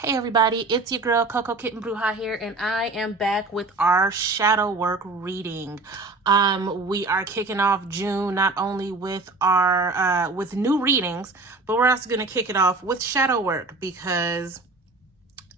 Hey everybody, it's your girl Coco Kitten Bruja here, and I am back with our shadow work reading. We are kicking off June not only with our with new readings, but we're also going to kick it off with shadow work because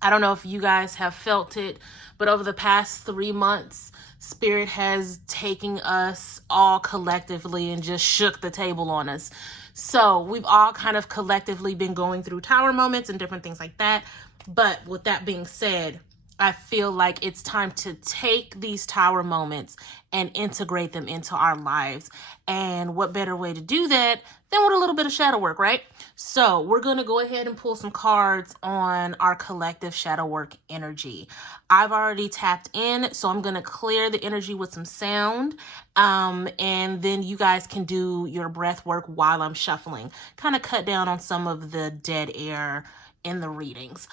I don't know if you guys have felt it, but over the past 3 months, Spirit has taken us all collectively and just shook the table on us. So we've all kind of collectively been going through tower moments and different things like that. But with that being said, I feel like it's time to take these tower moments and integrate them into our lives. And what better way to do that than with a little bit of shadow work, right? So we're going to go ahead and pull some cards on our collective shadow work energy. I've already tapped in, so I'm going to clear the energy with some sound. And then you guys can do your breath work while I'm shuffling. Kind of cut down on some of the dead air in the readings.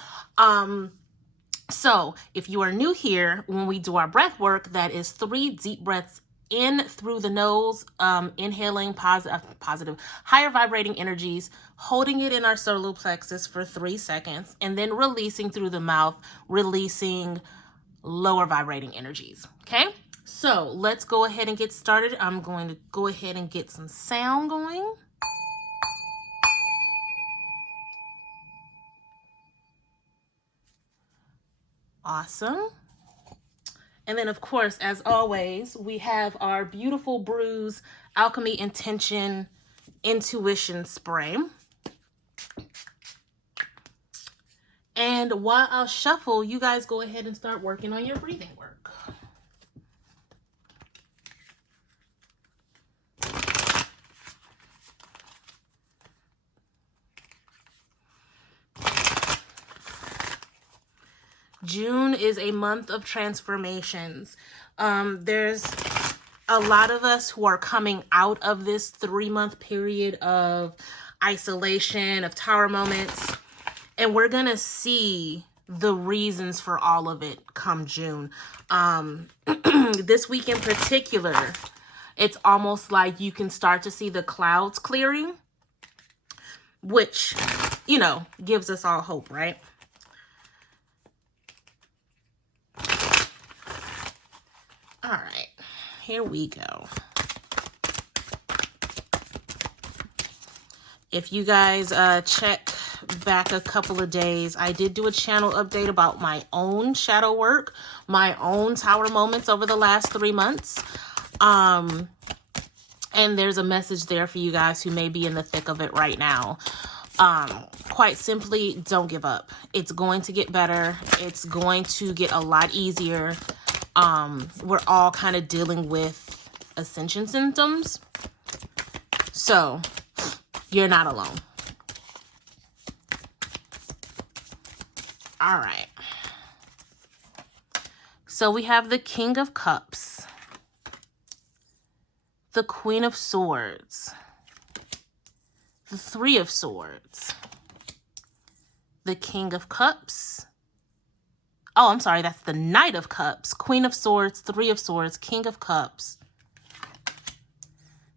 So if you are new here, when we do our breath work, that is 3 deep breaths in through the nose, inhaling positive, higher vibrating energies, holding it in our solar plexus for 3 seconds, and then releasing through the mouth, releasing lower vibrating energies. Okay, so let's go ahead and get started. I'm going to go ahead and get some sound going. Awesome. And then, of course, as always, we have our beautiful Bruise Alchemy Intention Intuition Spray. And while I'll shuffle, you guys go ahead and start working on your breathing work. June is a month of transformations. There's a lot of us who are coming out of this 3-month period of isolation, of tower moments, and we're gonna see the reasons for all of it come June. This week in particular, it's almost like you can start to see the clouds clearing, which, you know, gives us all hope, right? All right, here we go. If you guys check back a couple of days, I did do a channel update about my own shadow work, my own tower moments over the last 3 months. And there's a message there for you guys who may be in the thick of it right now. Quite simply, don't give up. It's going to get better. It's going to get a lot easier. We're all kind of dealing with ascension symptoms. So you're not alone. All right. So we have the King of Cups, the Queen of Swords, the Three of Swords, the King of Cups. Oh, I'm sorry, that's the Knight of Cups, Queen of Swords, Three of Swords, King of Cups,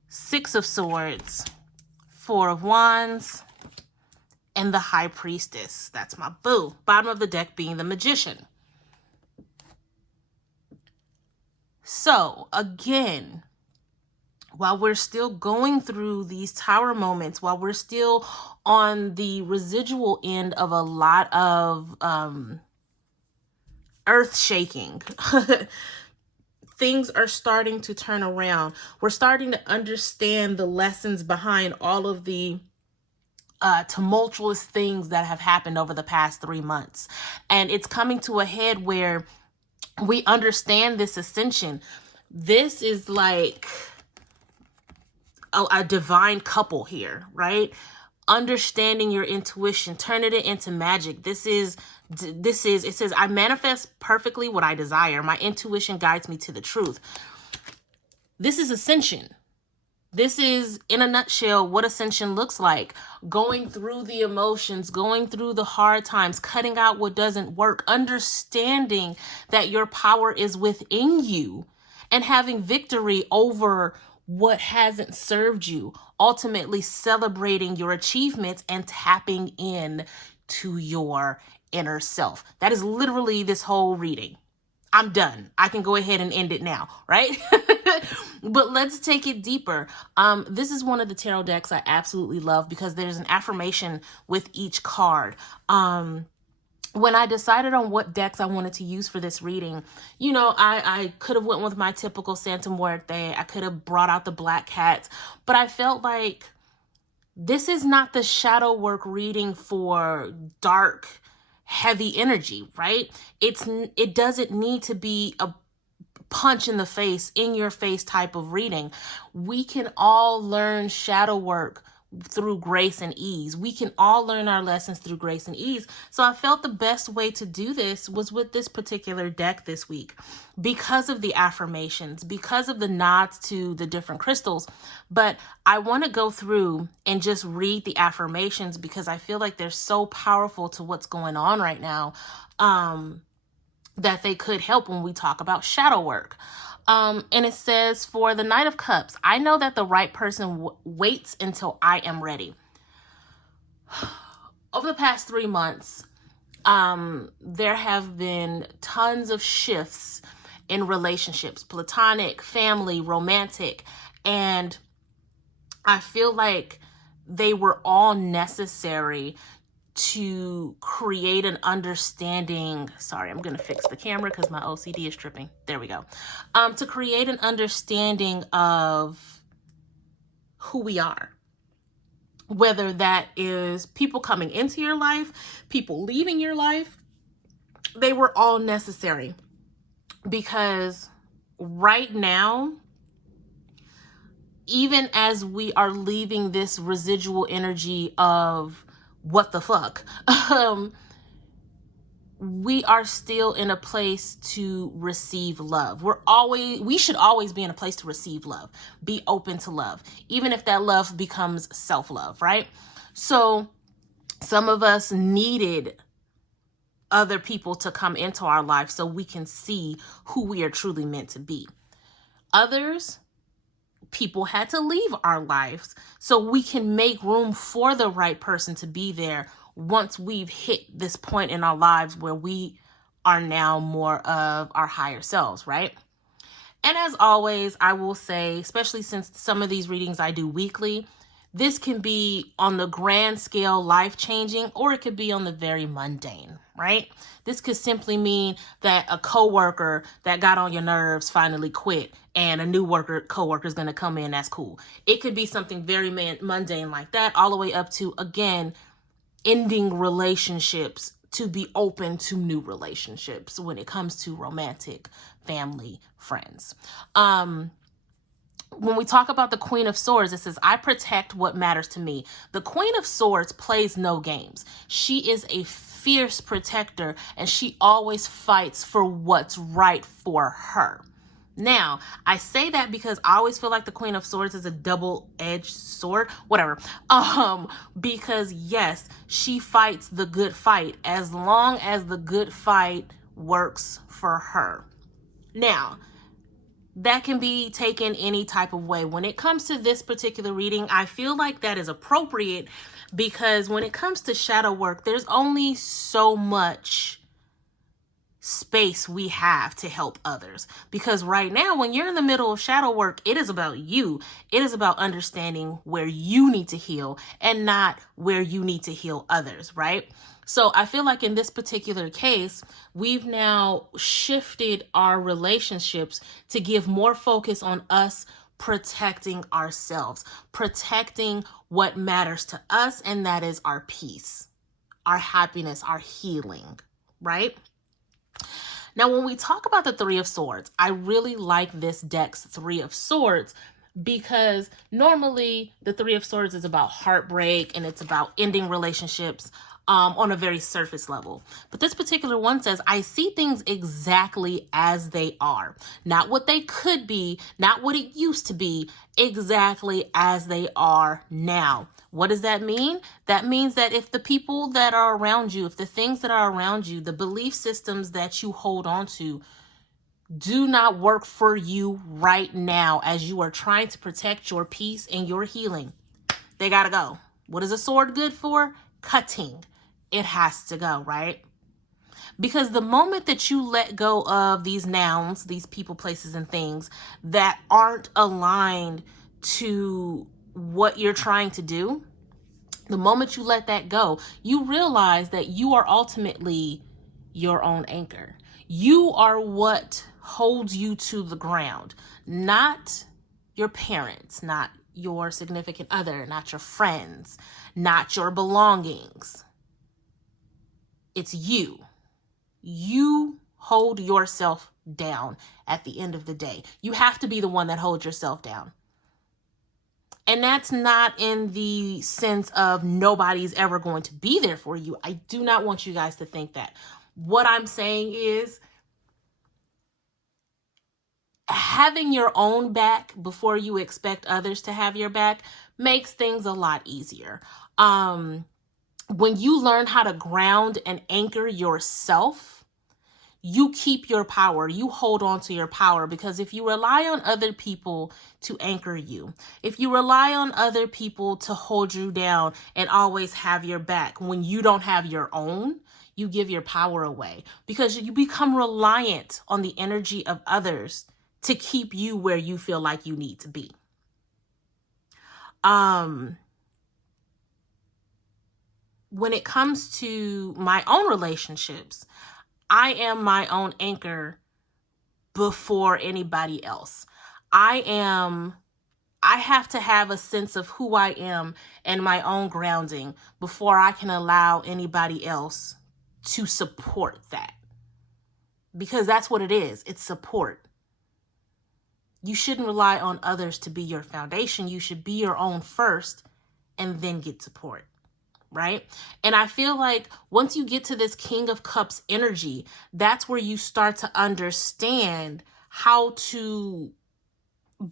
Six of Swords, Four of Wands, and the High Priestess. That's my boo. Bottom of the deck being the Magician. So, again, while we're still going through these tower moments, while we're still on the residual end of a lot of earth shaking, things are starting to turn around. We're starting to understand the lessons behind all of the tumultuous things that have happened over the past 3 months. And it's coming to a head where we understand this ascension. This is like a divine couple here, right? Understanding your intuition, turning it into magic. It says, I manifest perfectly what I desire. My intuition guides me to the truth. This is ascension. This is, in a nutshell, what ascension looks like. Going through the emotions, going through the hard times, cutting out what doesn't work, understanding that your power is within you, and having victory over what hasn't served you, ultimately celebrating your achievements and tapping in to your inner self. That is literally this whole reading. I'm done. I can go ahead and end it now, right? But let's take it deeper. This is one of the tarot decks I absolutely love because there's an affirmation with each card. When I decided on what decks I wanted to use for this reading, you know, I could have went with my typical Santa Muerte. I could have brought out the Black Cats, but I felt like this is not the shadow work reading for dark, heavy energy, right? It doesn't need to be a punch in the face, in your face type of reading. We can all learn shadow work through grace and ease. We can all learn our lessons through grace and ease. So I felt the best way to do this was with this particular deck this week because of the affirmations, because of the nods to the different crystals. But I want to go through and just read the affirmations because I feel like they're so powerful to what's going on right now, that they could help when we talk about shadow work. And it says, for the Knight of Cups, I know that the right person waits until I am ready. Over the past 3 months, there have been tons of shifts in relationships, platonic, family, romantic, and I feel like they were all necessary to create an understanding. Sorry, I'm going to fix the camera because my OCD is tripping. There we go. To create an understanding of who we are. Whether that is people coming into your life, people leaving your life, they were all necessary. Because right now, even as we are leaving this residual energy of what the fuck, we are still in a place to receive love. We should always be in a place to receive love, be open to love, even if that love becomes self-love, right? So some of us needed other people to come into our life so we can see who we are truly meant to be. Others, people had to leave our lives so we can make room for the right person to be there once we've hit this point in our lives where we are now more of our higher selves, right? And as always, I will say, especially since some of these readings I do weekly, this can be on the grand scale, life-changing, or it could be on the very mundane, right? This could simply mean that a coworker that got on your nerves finally quit and a new coworker is going to come in. That's cool. It could be something very mundane like that, all the way up to, again, ending relationships to be open to new relationships when it comes to romantic, family, friends. When we talk about the Queen of Swords, it says, I protect what matters to me. The Queen of Swords plays no games. She is a fierce protector and she always fights for what's right for her. Now, I say that because I always feel like the Queen of Swords is a double-edged sword, whatever. Because yes, she fights the good fight as long as the good fight works for her. Now, that can be taken any type of way. When it comes to this particular reading, I feel like that is appropriate because when it comes to shadow work, there's only so much space we have to help others. Because right now, when you're in the middle of shadow work, it is about you. It is about understanding where you need to heal and not where you need to heal others, right? So I feel like in this particular case, we've now shifted our relationships to give more focus on us protecting ourselves, protecting what matters to us, and that is our peace, our happiness, our healing, right? Now, when we talk about the Three of Swords, I really like this deck's Three of Swords because normally the Three of Swords is about heartbreak and it's about ending relationships on a very surface level. But this particular one says, I see things exactly as they are. Not what they could be, not what it used to be, exactly as they are now. What does that mean? That means that if the people that are around you, if the things that are around you, the belief systems that you hold on to do not work for you right now as you are trying to protect your peace and your healing, they gotta go. What is a sword good for? Cutting. it has to go, right? Because the moment that you let go of these nouns, these people, places, and things that aren't aligned to what you're trying to do, the moment you let that go, you realize that you are ultimately your own anchor. You are what holds you to the ground, not your parents, not your significant other, not your friends, not your belongings. It's you. You hold yourself down at the end of the day. You have to be the one that holds yourself down. And that's not in the sense of nobody's ever going to be there for you. I do not want you guys to think that. What I'm saying is having your own back before you expect others to have your back makes things a lot easier. When you learn how to ground and anchor yourself, you keep your power. You hold on to your power, because if you rely on other people to anchor you, if you rely on other people to hold you down and always have your back when you don't have your own, you give your power away, because you become reliant on the energy of others to keep you where you feel like you need to be. When it comes to my own relationships, I am my own anchor before anybody else. I have to have a sense of who I am and my own grounding before I can allow anybody else to support that. Because that's what it is. It's support. You shouldn't rely on others to be your foundation. You should be your own first and then get support. Right? And I feel like once you get to this King of Cups energy, that's where you start to understand how to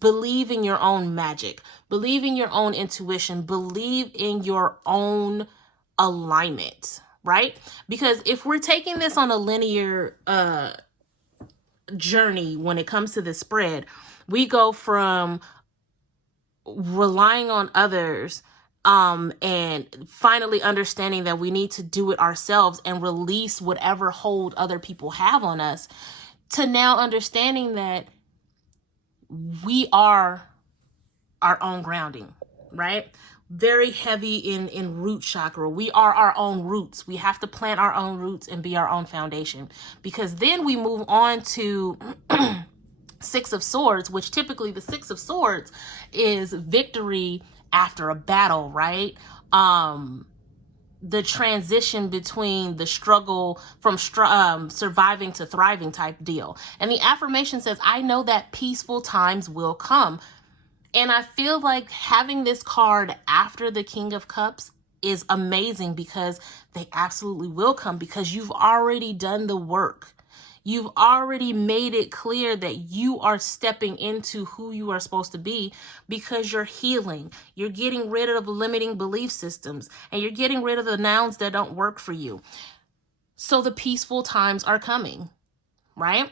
believe in your own magic, believe in your own intuition, believe in your own alignment, right? Because if we're taking this on a linear journey when it comes to the spread, we go from relying on others and finally understanding that we need to do it ourselves and release whatever hold other people have on us, to now understanding that we are our own grounding, right? Very heavy in root chakra. We are our own roots. We have to plant our own roots and be our own foundation, because then we move on to Six of Swords, which typically the Six of Swords is victory after a battle, right? The transition between the struggle from surviving to thriving type deal. And the affirmation says, I know that peaceful times will come. And I feel like having this card after the King of Cups is amazing, because they absolutely will come, because you've already done the work. You've already made it clear that you are stepping into who you are supposed to be, because you're healing. You're getting rid of limiting belief systems, and you're getting rid of the nouns that don't work for you. So the peaceful times are coming, right?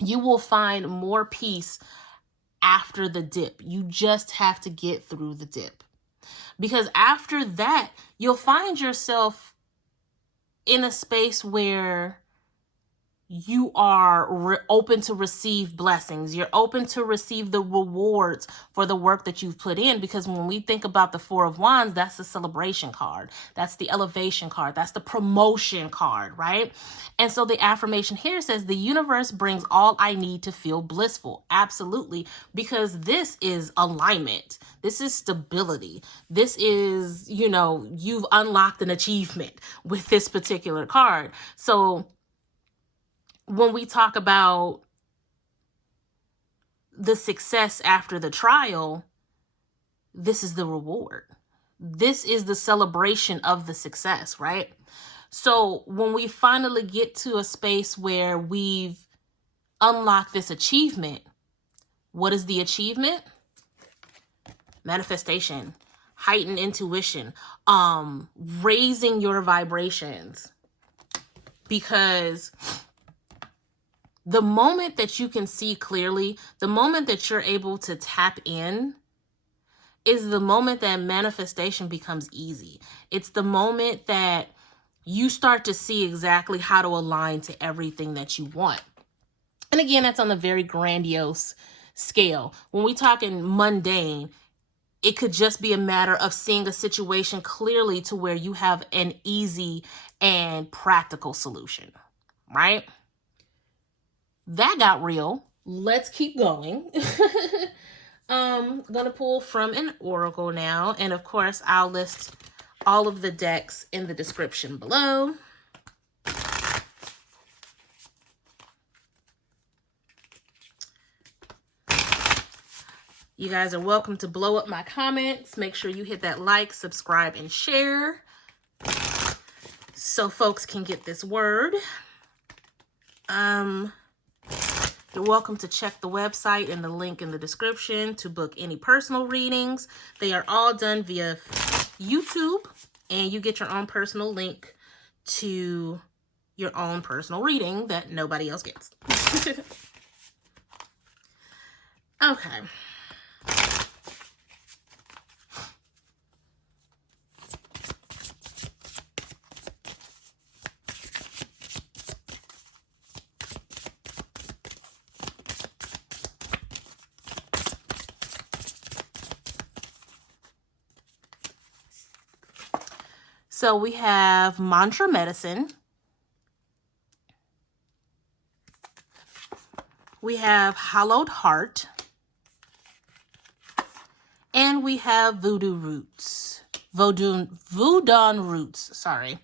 You will find more peace after the dip. You just have to get through the dip, because after that, you'll find yourself in a space where you are open to receive blessings. You're open to receive the rewards for the work that you've put in. Because when we think about the Four of Wands, that's the celebration card. That's the elevation card. That's the promotion card, right? And so the affirmation here says, the universe brings all I need to feel blissful. Absolutely. Because this is alignment. This is stability. This is, you've unlocked an achievement with this particular card. So when we talk about the success after the trial, this is the reward. This is the celebration of the success, right? So when we finally get to a space where we've unlocked this achievement, what is the achievement? Manifestation, heightened intuition, raising your vibrations. Because the moment that you can see clearly, the moment that you're able to tap in, is the moment that manifestation becomes easy. It's the moment that you start to see exactly how to align to everything that you want. And again, that's on a very grandiose scale. When we talk in mundane, it could just be a matter of seeing a situation clearly to where you have an easy and practical solution, right? That got real. Let's keep going. Gonna pull from an oracle now, and of course I'll list all of the decks in the description below. You guys are welcome to blow up my comments. Make sure you hit that like, subscribe, and share so folks can get this word. You're welcome to check the website and the link in the description to book any personal readings. They are all done via YouTube, and you get your own personal link to your own personal reading that nobody else gets. Okay. So we have mantra medicine. We have hallowed heart. And we have voodoo roots. Voodoo roots, sorry.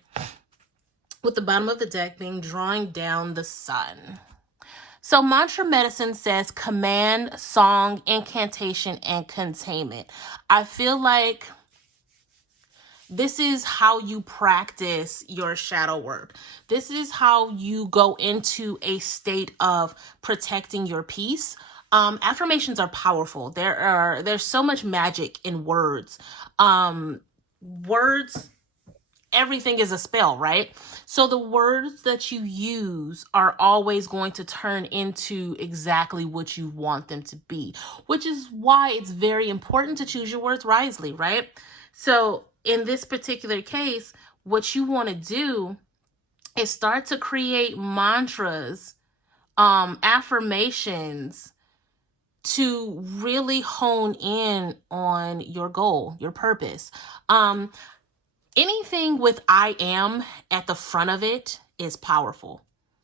With the bottom of the deck being drawing down the sun. So mantra medicine says command, song, incantation, and containment. I feel like this is how you practice your shadow work. This is how you go into a state of protecting your peace. Affirmations are powerful. There's so much magic in words. Words, everything is a spell, right? So the words that you use are always going to turn into exactly what you want them to be, which is why it's very important to choose your words wisely, right? So in this particular case, what you want to do is start to create mantras, affirmations to really hone in on your goal, your purpose. Anything with I am at the front of it is powerful.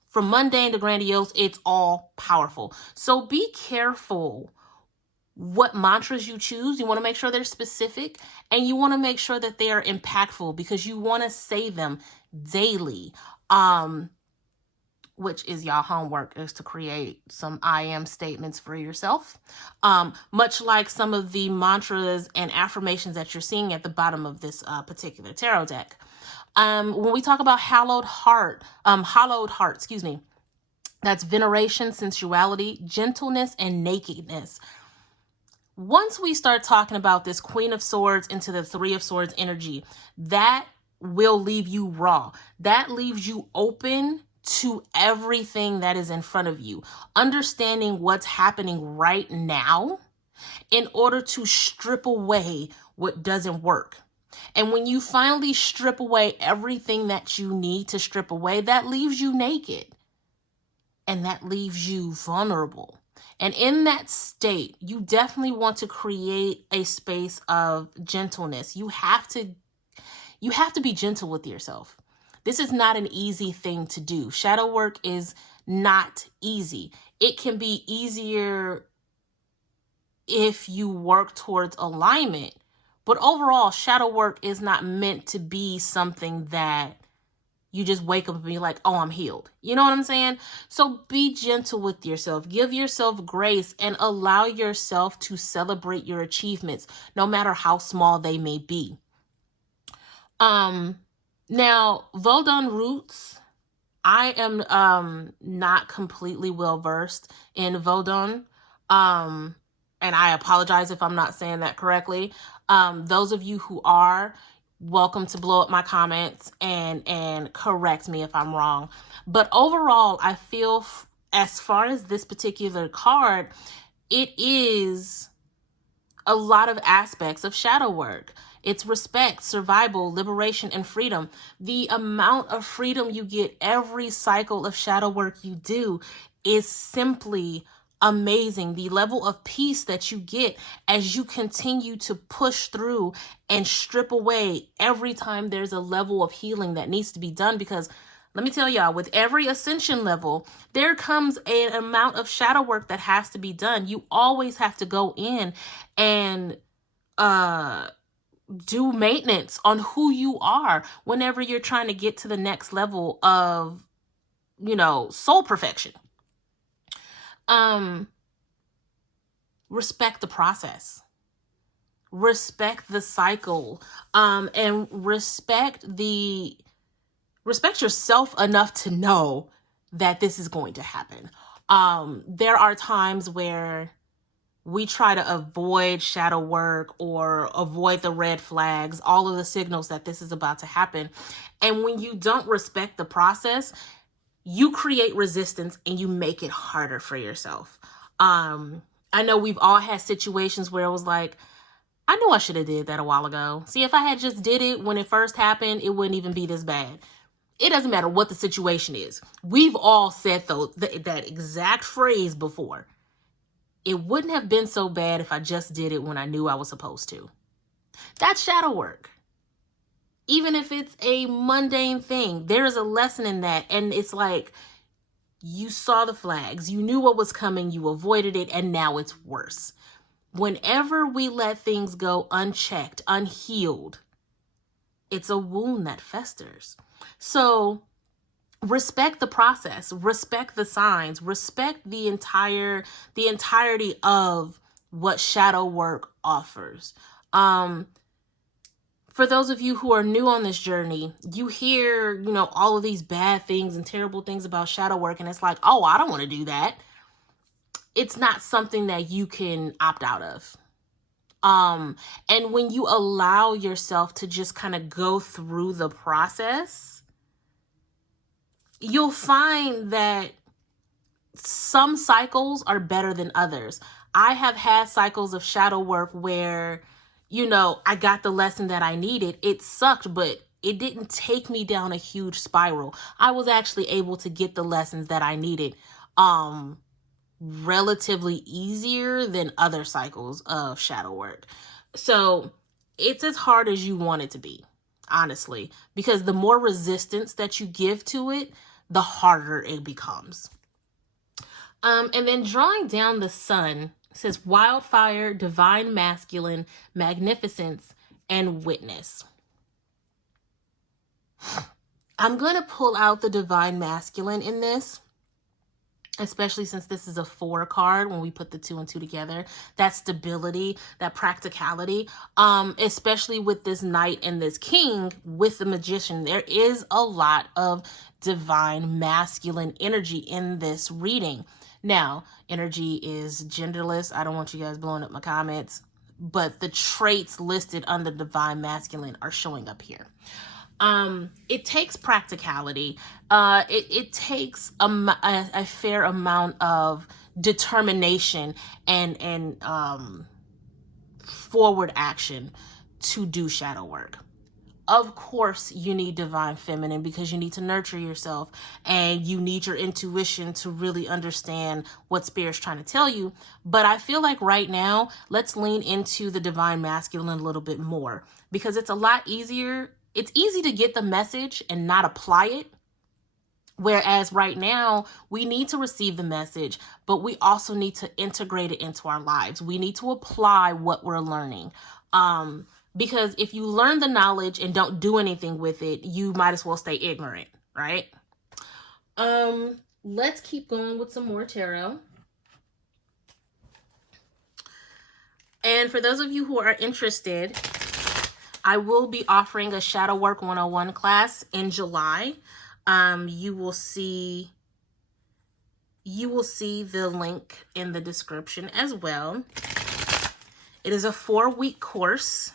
From mundane to grandiose, it's all powerful. So be careful what mantras you choose. You want to make sure they're specific, and you want to make sure that they are impactful, because you want to say them daily. Which is y'all homework, is to create some I am statements for yourself. Much like some of the mantras and affirmations that you're seeing at the bottom of this particular tarot deck. When we talk about hallowed heart, that's veneration, sensuality, gentleness, and nakedness. Once we start talking about this Queen of Swords into the Three of Swords energy, that will leave you raw. That leaves you open to everything that is in front of you. Understanding what's happening right now in order to strip away what doesn't work. And when you finally strip away everything that you need to strip away, that leaves you naked. And that leaves you vulnerable. And in that state, you definitely want to create a space of gentleness. You have to be gentle with yourself. This is not an easy thing to do. Shadow work is not easy. It can be easier if you work towards alignment. But overall, shadow work is not meant to be something that you just wake up and be like, oh, I'm healed. You know what I'm saying? So be gentle with yourself. Give yourself grace and allow yourself to celebrate your achievements, no matter how small they may be. Now, Vodun roots, I am not completely well versed in Vodun. And I apologize if I'm not saying that correctly. Those of you who are, welcome to blow up my comments and correct me if I'm wrong. But overall, I feel as far as this particular card, it is a lot of aspects of shadow work. It's respect, survival, liberation, and freedom. The amount of freedom you get every cycle of shadow work you do is simply amazing. The level of peace that you get as you continue to push through and strip away every time there's a level of healing that needs to be done. Because let me tell y'all, with every ascension level, there comes an amount of shadow work that has to be done. You always have to go in and do maintenance on who you are whenever you're trying to get to the next level of, soul perfection. Respect the process, respect the cycle, and respect yourself enough to know that this is going to happen. There are times where we try to avoid shadow work or avoid the red flags, all of the signals that this is about to happen. And when you don't respect the process, you create resistance and you make it harder for yourself. I know we've all had situations where it was like, I knew I should have did that a while ago. See, if I had just did it when it first happened, it wouldn't even be this bad. It doesn't matter what the situation is. We've all said that exact phrase before. It wouldn't have been so bad if I just did it when I knew I was supposed to. That's shadow work. Even if it's a mundane thing, there is a lesson in that. And it's like, you saw the flags, you knew what was coming, you avoided it, and now it's worse. Whenever we let things go unchecked, unhealed, it's a wound that festers. So respect the process, respect the signs, respect the entirety of what shadow work offers. For those of you who are new on this journey, you hear, all of these bad things and terrible things about shadow work, and it's like, oh, I don't want to do that. It's not something that you can opt out of. And when you allow yourself to just kind of go through the process, you'll find that some cycles are better than others. I have had cycles of shadow work where, I got the lesson that I needed. It sucked, but it didn't take me down a huge spiral. I was actually able to get the lessons that I needed relatively easier than other cycles of shadow work. So it's as hard as you want it to be, honestly, because the more resistance that you give to it, the harder it becomes. And then drawing down the sun says wildfire, divine masculine, magnificence, and witness. I'm going to pull out the divine masculine in this, especially since this is a 4 card. When we put the 2 and 2 together, that stability, that practicality, especially with this knight and this king with the magician, there is a lot of divine masculine energy in this reading. Now, energy is genderless. I don't want you guys blowing up my comments, but the traits listed under divine masculine are showing up here. It takes practicality. It takes a fair amount of determination and forward action to do shadow work. Of course, you need divine feminine because you need to nurture yourself and you need your intuition to really understand what spirit's trying to tell you. But I feel like right now, let's lean into the divine masculine a little bit more because it's a lot easier. It's easy to get the message and not apply it. Whereas right now, we need to receive the message, but we also need to integrate it into our lives. We need to apply what we're learning. Because if you learn the knowledge and don't do anything with it, you might as well stay ignorant, right? Let's keep going with some more tarot. And for those of you who are interested, I will be offering a Shadow Work 101 class in July. You will see the link in the description as well. It is a 4-week course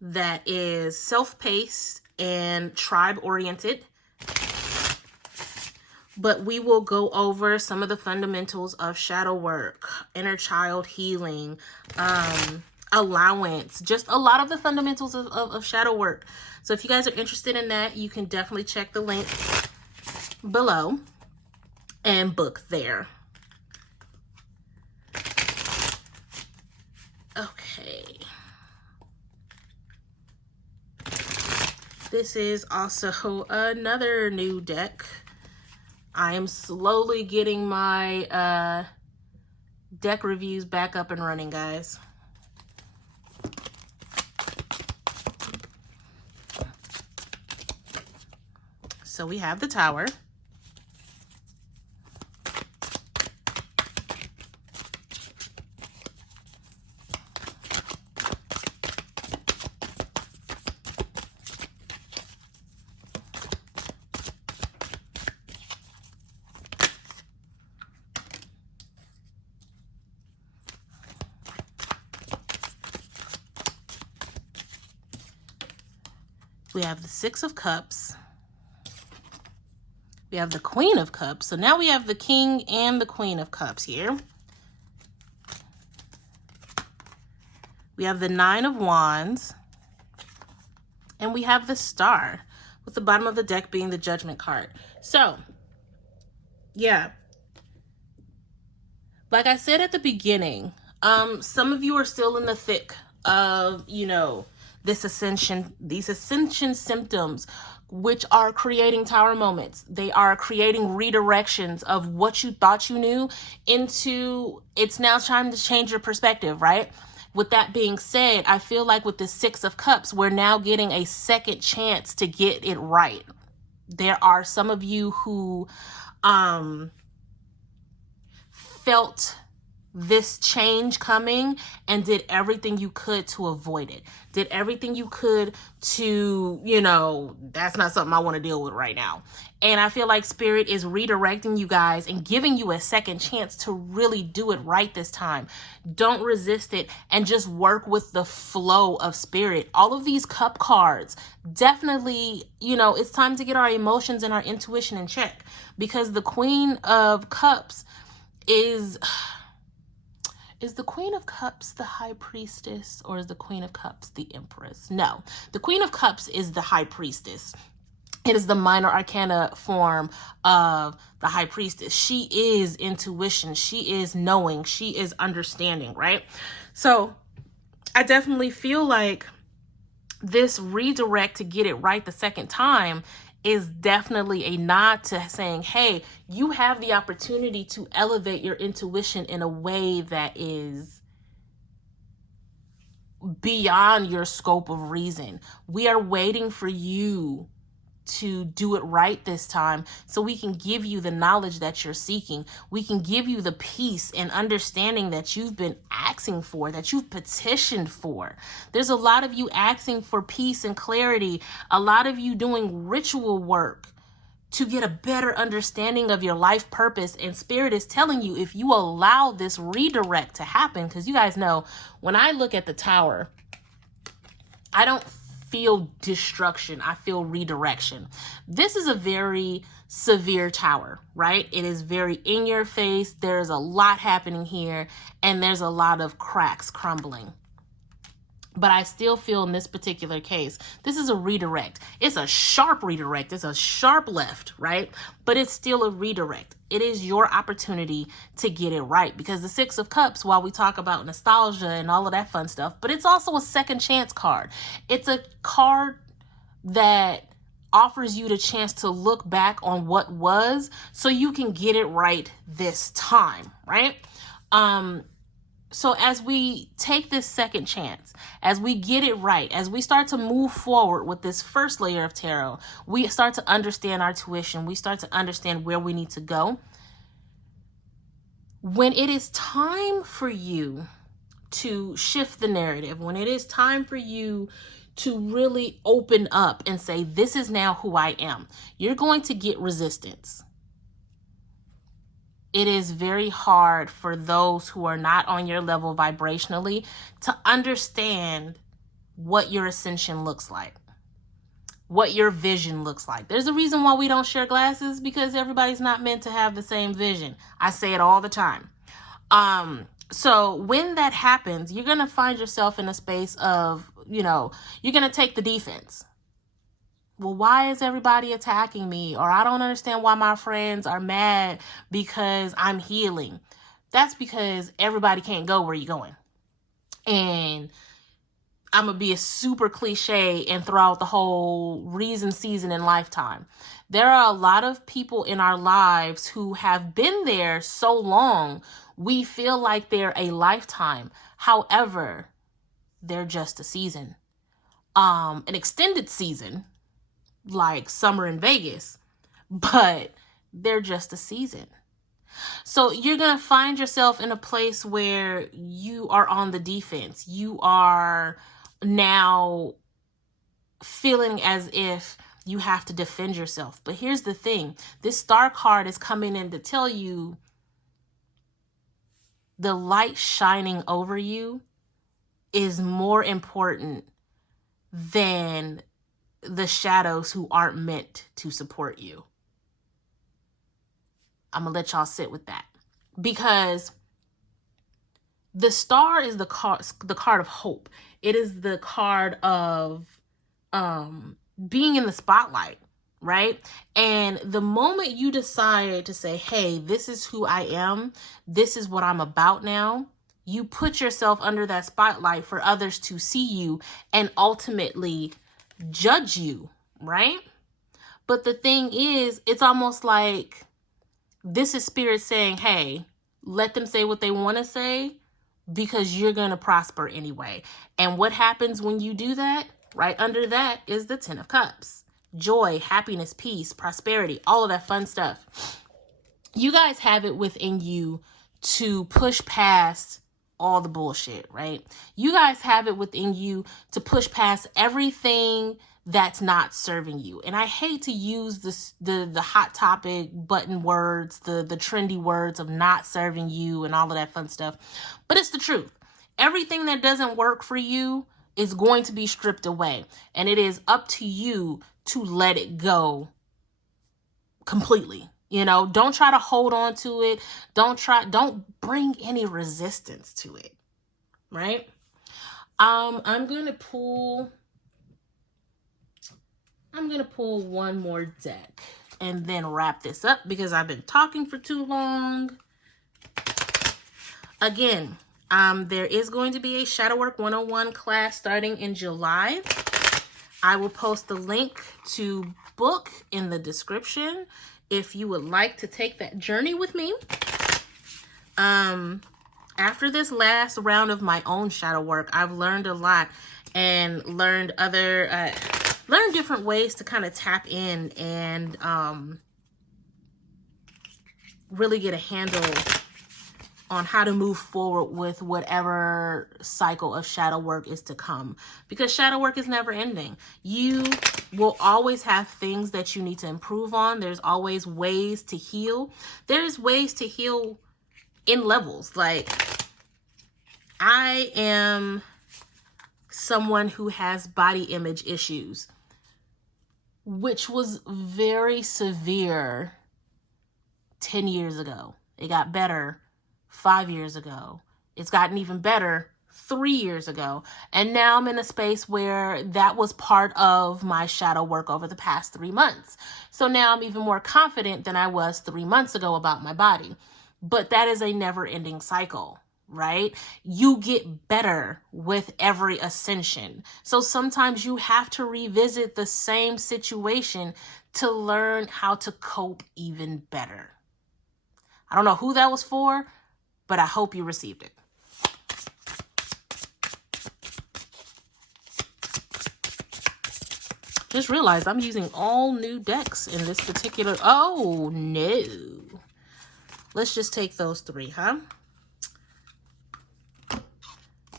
that is self-paced and tribe-oriented. But we will go over some of the fundamentals of shadow work, inner child healing, allowance, just a lot of the fundamentals of shadow work. So if you guys are interested in that, you can definitely check the link below and book there. Okay. This is also another new deck. I am slowly getting my deck reviews back up and running, guys. So we have the Tower. We have the Six of Cups. We have the Queen of Cups. So now we have the King and the Queen of Cups here. We have the Nine of Wands. And we have the Star, with the bottom of the deck being the Judgment card. So, yeah. Like I said at the beginning, some of you are still in the thick of, you know, these ascension symptoms, which are creating Tower moments. They are creating redirections of what you thought you knew into, it's now time to change your perspective, right? With that being said, I feel like with the Six of Cups, we're now getting a second chance to get it right. There are some of you who felt this change coming and did everything you could to avoid it. Did everything you could to, you know, that's not something I want to deal with right now. And I feel like Spirit is redirecting you guys and giving you a second chance to really do it right this time. Don't resist it and just work with the flow of Spirit. All of these cup cards, definitely, you know, it's time to get our emotions and our intuition in check, because the Queen of Cups is the Queen of Cups the High Priestess, or is the Queen of Cups the Empress? No, the Queen of Cups is the High Priestess. It is the minor arcana form of the High Priestess. She is intuition. She is knowing. She is understanding, right? So I definitely feel like this redirect to get it right the second time is definitely a nod to saying, hey, you have the opportunity to elevate your intuition in a way that is beyond your scope of reason. We are waiting for you to do it right this time so we can give you the knowledge that you're seeking. We can give you the peace and understanding that you've been asking for, that you've petitioned for. There's a lot of you asking for peace and clarity, a lot of you doing ritual work to get a better understanding of your life purpose. And Spirit is telling you, if you allow this redirect to happen, because you guys know, when I look at the Tower, I don't feel destruction. I feel redirection. This is a very severe Tower, right? It is very in your face. There's a lot happening here, and there's a lot of cracks crumbling. But I still feel in this particular case, this is a redirect. It's a sharp redirect. It's a sharp left, right? But it's still a redirect. It is your opportunity to get it right, because the Six of Cups, while we talk about nostalgia and all of that fun stuff, but it's also a second chance card. It's a card that offers you the chance to look back on what was so you can get it right this time, right? So as we take this second chance, as we get it right, as we start to move forward with this first layer of tarot, we start to understand our tuition. We start to understand where we need to go. When it is time for you to shift the narrative, when it is time for you to really open up and say, this is now who I am, you're going to get resistance. It is very hard for those who are not on your level vibrationally to understand what your ascension looks like, what your vision looks like. There's a reason why we don't share glasses, because everybody's not meant to have the same vision. I say it all the time. So when that happens, you're going to find yourself in a space of, you're going to take the defense. Well, why is everybody attacking me? Or I don't understand why my friends are mad because I'm healing. That's because everybody can't go where you're going. And I'm going to be a super cliche and throw out the whole reason, season, and lifetime. There are a lot of people in our lives who have been there so long, we feel like they're a lifetime. However, they're just a season. An extended season, like summer in Vegas, but they're just a season. So you're going to find yourself in a place where you are on the defense. You are now feeling as if you have to defend yourself. But here's the thing. This star card is coming in to tell you the light shining over you is more important than the shadows who aren't meant to support you. I'm going to let y'all sit with that. Because the star is the card of hope. It is the card of being in the spotlight, right? And the moment you decide to say, hey, this is who I am, this is what I'm about now, you put yourself under that spotlight for others to see you and ultimately judge you, right? But the thing is, it's almost like this is spirit saying, hey, let them say what they want to say because you're going to prosper anyway. And what happens when you do that? Right under that is the 10 of Cups. Joy, happiness, peace, prosperity, all of that fun stuff. You guys have it within you to push past all the bullshit, right? You guys have it within you to push past everything that's not serving you. And I hate to use the hot topic button words, the trendy words of not serving you and all of that fun stuff, but it's the truth. Everything that doesn't work for you is going to be stripped away, and it is up to you to let it go completely. Don't try to hold on to it. Don't bring any resistance to it, right? I'm going to pull one more deck and then wrap this up because I've been talking for too long. Again, there is going to be a Shadow Work 101 class starting in July. I will post the link to book in the description if you would like to take that journey with me. After this last round of my own shadow work, I've learned a lot and learned different ways to kind of tap in and really get a handle on how to move forward with whatever cycle of shadow work is to come, because shadow work is never ending. You will always have things that you need to improve on. There's always ways to heal. There's ways to heal in levels. Like, I am someone who has body image issues, which was very severe 10 years ago. It got better 5 years ago. It's gotten even better 3 years ago. And now I'm in a space where that was part of my shadow work over the past 3 months. So now I'm even more confident than I was 3 months ago about my body. But that is a never-ending cycle, right? You get better with every ascension. So sometimes you have to revisit the same situation to learn how to cope even better. I don't know who that was for, but I hope you received it. Just realized I'm using all new decks in this particular... Oh, no. Let's just take those 3, huh?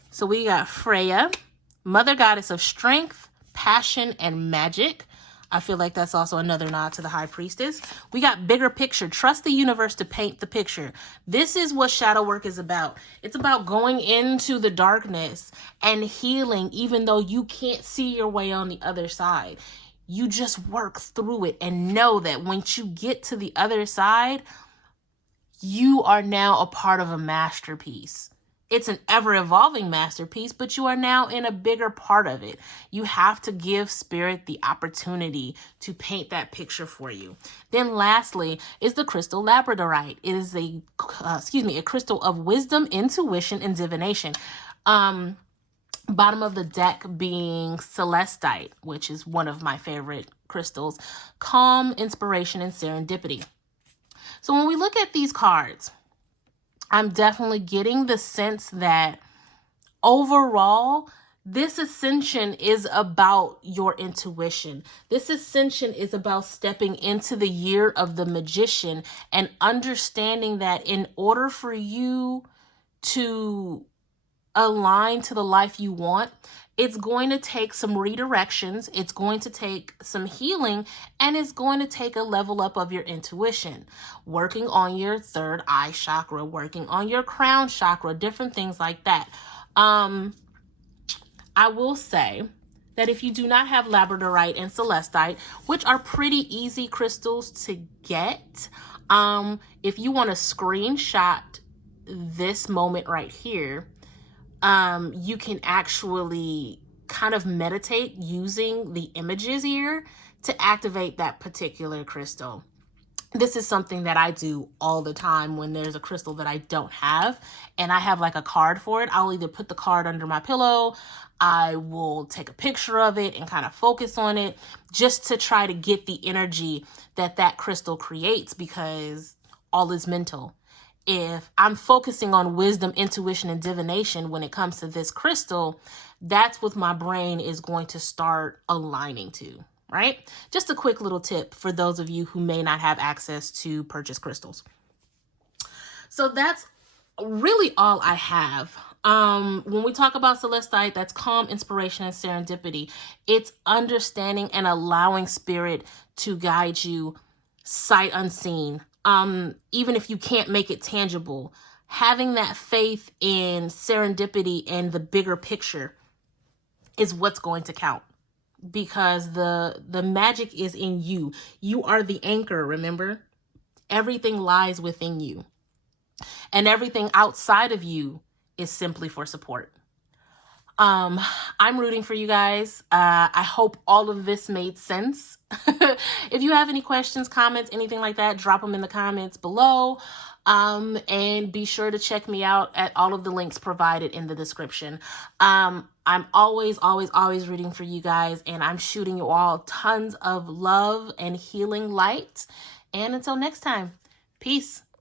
So we got Freya, Mother Goddess of Strength, Passion, and Magic. I feel like that's also another nod to the High Priestess. We got Bigger Picture. Trust the universe to paint the picture. This is what shadow work is about. It's about going into the darkness and healing, even though you can't see your way on the other side. You just work through it and know that once you get to the other side, you are now a part of a masterpiece. It's an ever-evolving masterpiece, but you are now in a bigger part of it. You have to give spirit the opportunity to paint that picture for you. Then lastly is the crystal labradorite. It is a crystal of wisdom, intuition, and divination. Bottom of the deck being celestite, which is one of my favorite crystals. Calm, inspiration, and serendipity. So when we look at these cards, I'm definitely getting the sense that overall, this ascension is about your intuition. This ascension is about stepping into the year of the magician and understanding that in order for you to align to the life you want, it's going to take some redirections, it's going to take some healing, and it's going to take a level up of your intuition. Working on your third eye chakra, working on your crown chakra, different things like that. I will say that if you do not have labradorite and celestite, which are pretty easy crystals to get, if you want to screenshot this moment right here, you can actually kind of meditate using the images here to activate that particular crystal. This is something that I do all the time when there's a crystal that I don't have and I have like a card for it. I'll either put the card under my pillow, I will take a picture of it and kind of focus on it just to try to get the energy that that crystal creates, because all is mental. If I'm focusing on wisdom, intuition, and divination when it comes to this crystal, that's what my brain is going to start aligning to, right? Just a quick little tip for those of you who may not have access to purchase crystals. So that's really all I have. When we talk about celestite, that's calm, inspiration, and serendipity. It's understanding and allowing spirit to guide you sight unseen. Even if you can't make it tangible, having that faith in serendipity and the bigger picture is what's going to count, because the magic is in you. You are the anchor, remember? Everything lies within you, and everything outside of you is simply for support. I'm rooting for you guys. I hope all of this made sense. If you have any questions, comments, anything like that, drop them in the comments below. And be sure to check me out at all of the links provided in the description. I'm always rooting for you guys, and I'm shooting you all tons of love and healing light. And until next time, peace.